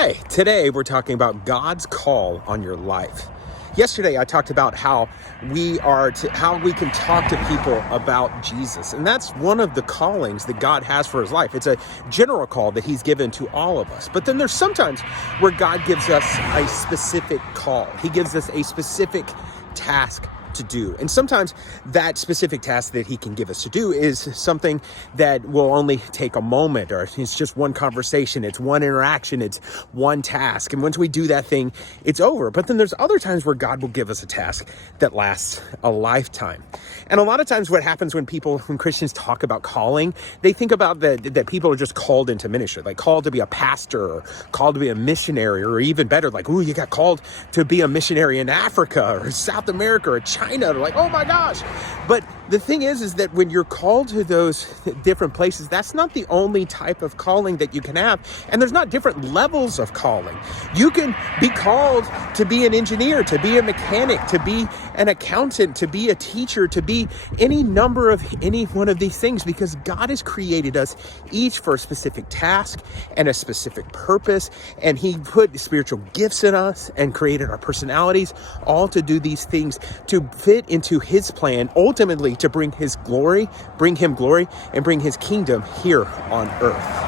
Hey, today we're talking about God's call on your life. Yesterday I talked about how we can talk to people about Jesus, and that's one of the callings that God has for his life. It's a general call that he's given to all of us. But then there's sometimes where God gives us a specific call. He gives us a specific task to do. And sometimes that specific task that he can give us to do is something that will only take a moment, or it's just one conversation, it's one interaction, it's one task. And once we do that thing, it's over. But then there's other times where God will give us a task that lasts a lifetime. And a lot of times what happens when Christians talk about calling, they think about that people are just called into ministry, like called to be a pastor or called to be a missionary, or even better, like, ooh, you got called to be a missionary in Africa or South America or China. They're like, oh my gosh. But the thing is that when you're called to those different places, that's not the only type of calling that you can have. And there's not different levels of calling. You can be called to be an engineer, to be a mechanic, to be an accountant, to be a teacher, to be any number of any one of these things, because God has created us each for a specific task and a specific purpose. And he put spiritual gifts in us and created our personalities all to do these things, to fit into his plan, ultimately to bring him glory, and bring his kingdom here on earth.